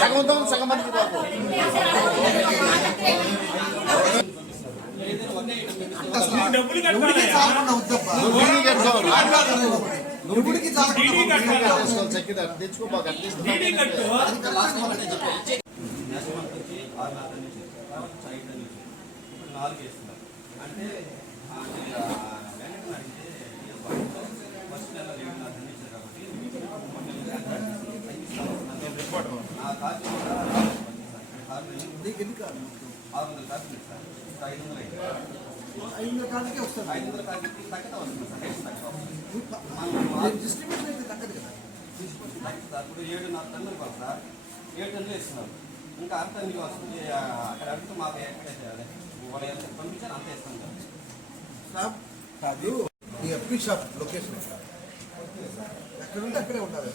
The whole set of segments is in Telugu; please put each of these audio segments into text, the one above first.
సగం సగం మందికి తెచ్చుకో అంటే ఇప్పుడు 7.5 టన్నులు కాదు సార్, 7 టన్నులు ఇస్తున్నారు. ఇంకా అంత మీకు వస్తుంది. అక్కడ అడిగితే మాకు ఎక్కడ చేయాలి, వాళ్ళు ఎంత పంపించారు అంత ఇస్తాం సార్. కాదు ఈ ఎఫ్పీ షాప్ లొకేషన్ ఎక్కడ ఉంటే అక్కడే ఉండాలి.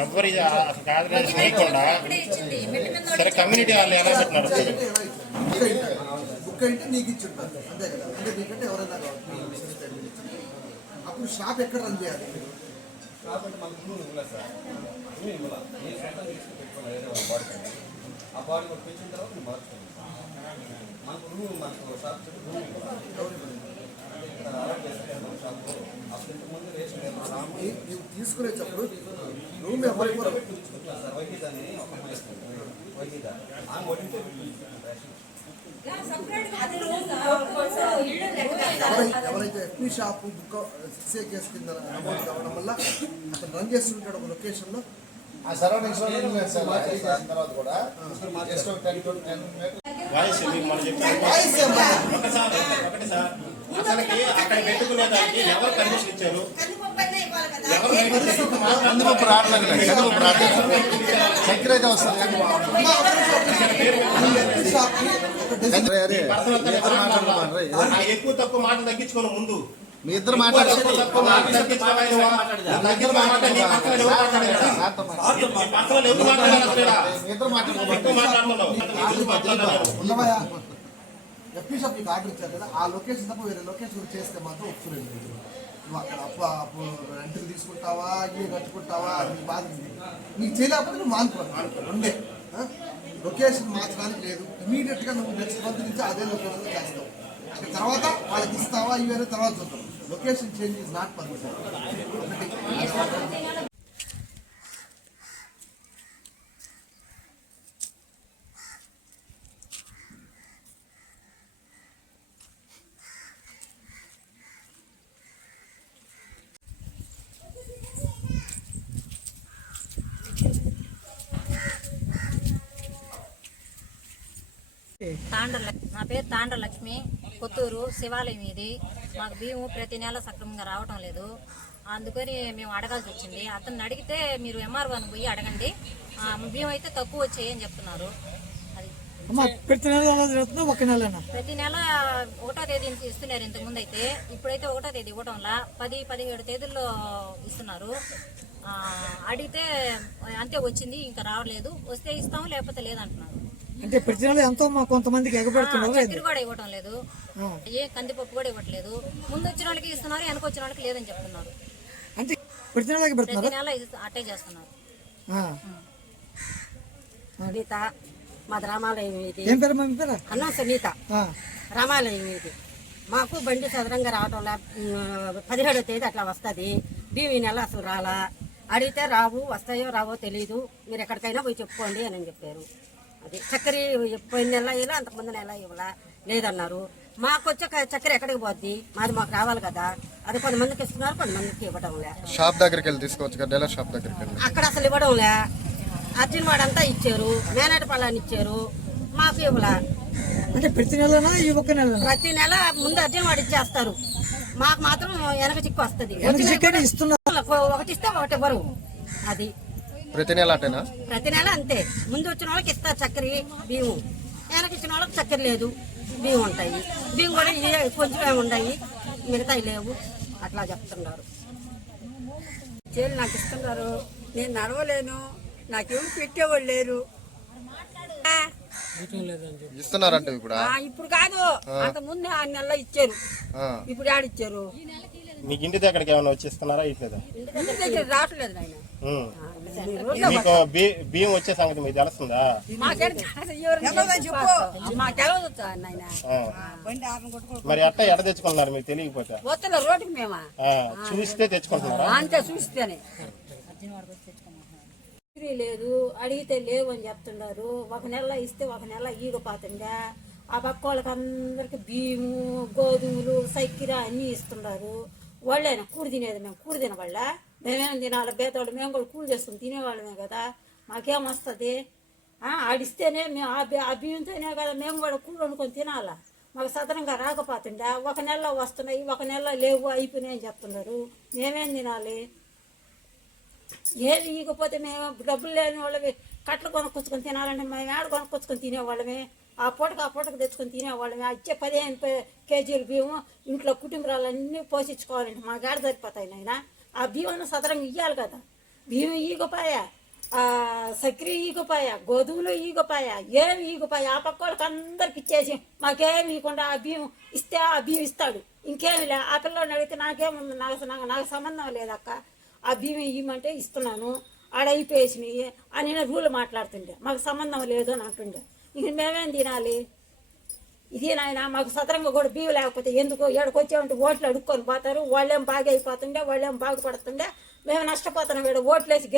ఎవరి చేయకుండా సరే కమ్యూనిటీ వాళ్ళు ఎలా పెట్టినారు బుక్ అయితే నీకు ఇచ్చి ఉంటారు అంతే కదా. అంటే నీకంటే ఎవరైనా అప్పుడు షాప్ ఎక్కడ రన్ చేయాలి? షాప్ అంటే మనకు రూమ్ ఇవ్వలేదు సార్, రూమ్ ఇవ్వాలి. నేను సొంతం తీసుకుని పెట్టుకోవాలి ఏదో బాడీ, ఆ బాడీ కూడా పెంచిన తర్వాత నేను మార్చుకోవాలి. మనకు రూమ్ మనకు షాప్ రూమ్ ఇవ్వాలి. నువ్వు తీసుకునేటప్పుడు రూమ్ ఎవరికి సార్ వైద్యుదాన్ని ఒక వైద్యుదా ఆమె వడ్డీతో ఎవరైతే FP shop book CA case కింద నమోదు కావడం వల్ల అతను రన్ చేస్తుంటాడు ఒక లొకేషన్లో. ఆ సరౌండింగ్స్ తర్వాత కూడా అసలుకి అక్కడ పెట్టుకునేదానికి ఎవరు పర్మిషన్ ఇచ్చారు? కందిపప్పు రావట్లేదు, కందిపప్పు రావట్లేదు, చక్కెర అయితే వస్తుంది. ఎక్కువ తక్కువ మాటలు తగ్గించుకోను ముందు మీ ఇద్దరు మాట్లాడుతున్నారు. ఎఫ్పీ షాప్ నీకు ఆర్డర్ ఇచ్చారు కదా, ఆ లొకేషన్ తప్ప వేరే లొకేషన్ చేస్తే మాత్రం ఒప్పులేదు. నువ్వు అక్కడ అప్పు రెంట్కి తీసుకుంటావా, ఇల్లు కట్టుకుంటావా, నీ బాధ నీకు చేయలేకపోతే నువ్వు మానుకోవాలి. ఉండే లొకేషన్ మార్చడానికి లేదు. ఇమీడియట్గా నువ్వు నెక్స్ట్ మంత్ నుంచి అదే లొకేషన్లో చేస్తావు. అక్కడ తర్వాత వాళ్ళకి ఇస్తావా ఇవన్నీ తర్వాత చూద్దాం. Location change is not permission. నా పేరు తాండ్ర లక్ష్మి, కొత్తూరు శివాలయం. ఇది మాకు బియ్యం ప్రతి నెల సక్రమంగా రావటం లేదు, అందుకని మేము అడగాల్సి వచ్చింది. అతన్ని అడిగితే మీరు ఎంఆర్ఓని పోయి అడగండి, బియ్యం అయితే తక్కువ వచ్చాయని చెప్తున్నారు. అది ప్రతి నెల 1వ తేదీ ఇస్తున్నారు. ఇంతకుముందు అయితే ఇప్పుడైతే 1వ తేదీ ఇవ్వడంలా 10-17 తేదీల్లో ఇస్తున్నారు. అడిగితే అంతే వచ్చింది, ఇంకా రావలేదు, వస్తే ఇస్తాం లేకపోతే లేదంటున్నారు. అంటే ప్రతి నెల ఎంతో కొంతమందికి ఎగబడుతున్నారు. చక్కెర కూడా ఇవ్వటం లేదు, ఏ కందిపప్పు కూడా ఇవ్వట్లేదు. ముందు వచ్చిన వాళ్ళకి ఇస్తున్నారు, వెనక వచ్చిన వాళ్ళకి లేదని చెప్తున్నారు. అంటే ప్రతి నెల అట్టే చేస్తున్నారు. సునీత, మాది రామాలయం. ఇది ఏం పేరు? మా పేరు అన్నం సునీత, రామాలయం. ఇది మాకు బండి సదరంగా రావటం 17వ తేదీ అట్లా వస్తుంది. బియ్యం ఈ నెల అసలు రాలా. అడిగితే రావు, వస్తాయో రావో తెలీదు, మీరు ఎక్కడికైనా పోయి చెప్పుకోండి అని చెప్పారు. అది చక్కెర పోయిన నెల ఇలా అంతకుముందు నెల ఇవ్వాల లేదన్నారు. మాకు వచ్చే చక్కెర ఎక్కడికి పోద్ది? మాకు రావాలి కదా. అది కొంతమందికి ఇస్తున్నారు, కొంతమందికి ఇవ్వడం లే. షాప్ దగ్గరికి వెళ్ళి తీసుకోవచ్చు, డీలర్ షాప్ దగ్గరికి వెళ్ళి. అక్కడ అసలు ఇవ్వడం లే. అర్జున్ వాడంతా ఇచ్చారు, మేనేట పళ్ళని ఇచ్చారు, మాకు ఇవ్వలా. అంటే ప్రతి నెలనా ఈ ఒక్క నెల? ప్రతి నెల ముందు అర్జున్ వాడు ఇచ్చేస్తారు, మాకు మాత్రం వెనక చిక్కు వస్తుంది. ఒకటి ఇస్తే ఒకటి ఇవ్వరు. అది ప్రతి నెల అటేనా? ప్రతి నెల అంతే. ముందు వచ్చిన వాళ్ళకి ఇస్తారు చక్కెర బియ్యం, వెనక ఇచ్చిన వాళ్ళకి చక్కెర లేదు, బియ్యం ఉంటాయి. బియ్యం కూడా కొంచెమే ఉన్నాయి, మిగతా లేవు. అట్లా చెప్తున్నారు. చేలు నాకు ఇస్తున్నారు, నేను నడవలేను, నాకేం పెట్టేవాళ్ళు లేరు. ఇస్తున్నారంట ఇప్పుడు ఇప్పుడు కాదు అంత ముందే 6 నెలలు ఇచ్చారు. ఇప్పుడు ఆడిచ్చారు. మీకు ఇంటి దగ్గరికి ఏమైనా వచ్చి ఇస్తున్నారా ఇట్లేదా? ఇంటి దగ్గర రావట్లేదు నాయన. మీకు బియ్యం వచ్చే సంగతి మీకు తెలుస్తుందా? మాకెళ్ళదు నాయన. మరి ఎడ తెచ్చుకుంటున్నారు మీకు తెలియకపోతే? వస్తున్నా రోడ్డుకి మేమా చూస్తే తెచ్చుకుంటున్నారా? అంతే చూస్తేనే. లేదు, అడిగితే లేవు అని చెప్తున్నారు. 1 నెల ఇస్తే 1 నెల ఈగపాతుండే. ఆ పక్క వాళ్ళకి అందరికి బియ్యము, గోధుమలు, చక్కెర అన్నీ ఇస్తున్నారు. వాళ్ళైనా కూడి తినేది, మేము కూడి తినవాళ్ళ, మేమేం తినాలి? బేతవాళ్ళు మేము కూడా కూలి చేసుకుని తినేవాళ్ళమే కదా, మాకేం వస్తుంది? ఆడిస్తేనే మేము ఆ బియ్యంతోనే కదా మేము కూడా కూలి వండుకొని తినాలా. మాకు సదనంగా రాకపోతుండే. 1 నెలలో వస్తున్నాయి, 1 నెల లేవు, అయిపోయినాయి అని చెప్తున్నారు. మేమేం తినాలి? ఏది ఇకపోతే మేము డబ్బులు లేని వాళ్ళవి కట్టలు కొనుక్కొచ్చుకొని తినాలంటే మేము ఏడ కొనుక్కొచ్చుకొని తినేవాళ్ళమే. ఆ పూటకు తెచ్చుకొని తినేవాళ్ళమే. ఇచ్చే 15 కేజీలు బియ్యం ఇంట్లో కుటుంబాలన్నీ పోషించుకోవాలంటే మాకు ఏడ సరిపోతాయి నాయన. ఆ బియ్యం సదరంగా ఇవ్వాలి కదా. బియ్యం ఈగపాయ, చక్కెర ఈగపాయ, గోధుమలు ఈగపాయ, ఏమి ఈగపాయ. ఆ పక్క వాళ్ళకి అందరికి ఇచ్చేసి మాకేమి ఇవ్వకుండా ఆ బియ్యం ఇస్తే ఆ బియ్యం ఇస్తాడు, ఇంకేమి లే. ఆ పిల్లని అడిగితే నాకేముంది, నాకు సంబంధం లేదక్క, ఆ బియ్యం ఇవ్వమంటే ఇస్తున్నాను, ఆడైపోయేసినాయి అని రూలు మాట్లాడుతుండే. మాకు సంబంధం లేదు అని అంటుండే. ఇంక మేమేం తినాలి? ఇది నాయన మాకు సదరంగా కూడా బియ్యం లేకపోతే ఎందుకు? ఏడకొచ్చామంటే ఓట్లు అడుక్కొని పోతారు. వాళ్ళేం బాగా అయిపోతుండే, వాళ్ళేం బాగుపడుతుండే, మేము నష్టపోతున్నాం. ఓట్లు వేసి